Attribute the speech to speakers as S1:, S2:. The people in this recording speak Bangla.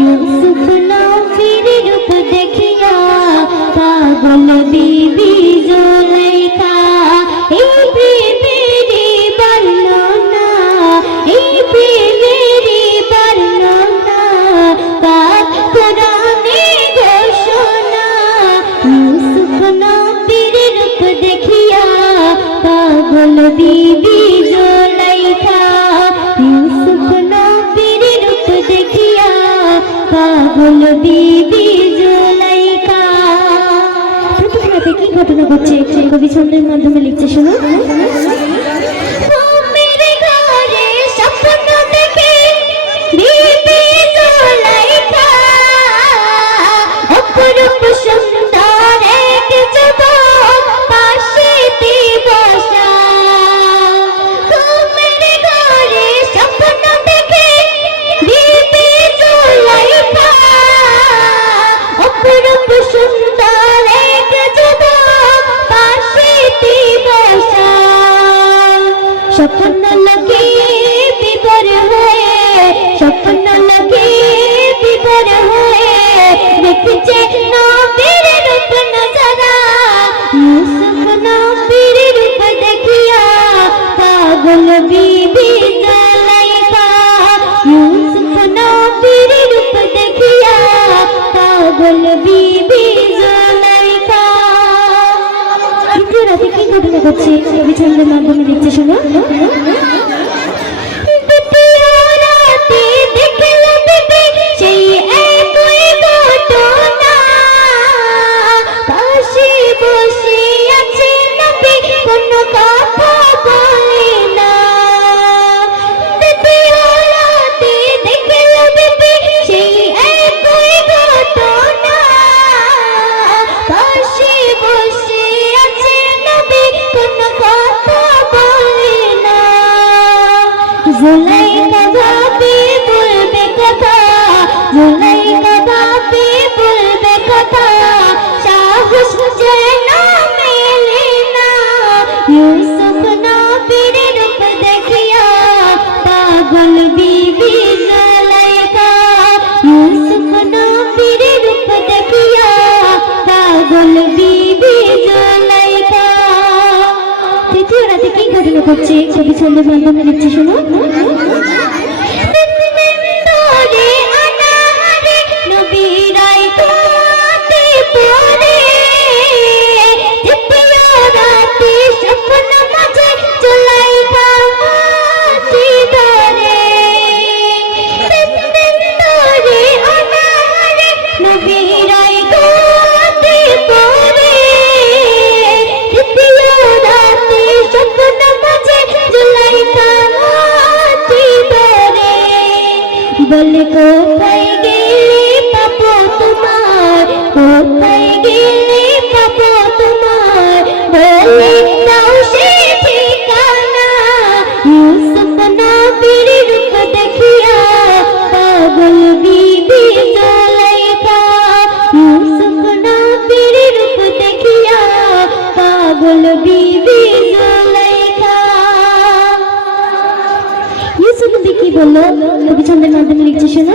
S1: ইউসুফ নফির রূপ দেখিয়া পাগল বিবি জুলাইকা। এই প্রেমেরি বর্ণনা, এই প্রেমেরি বর্ণনা পাক পুরাণে ঘোষণা। ইউসুফ নফির রূপ দেখিয়া পাগল বিবি জুলাইকা। পাগল বিবি জুলাইকা। ছোট কি ঘটনা ঘটছে? কবি ছন্দের মাধ্যমে লিখছে শুনুন। স্বপ্ন লাগে বিবর হয়ে দেখছে নবীর রূপ নজারা। ইউসুফ নবীর রূপ দেখিয়া পাগল বিবি জলাইতা ইউসুফ নবীর রূপ দেখিয়া পাগল বিবি জলাইতা কিন্তু রাতে মাধ্যমে দেখছে শোনো। Voler. করছি খুবই সুন্দর সুন্দর লিখছি শুনুন। बल को पैगा বলল কবি ছন্দের মাধ্যমে লিখছে শোনো।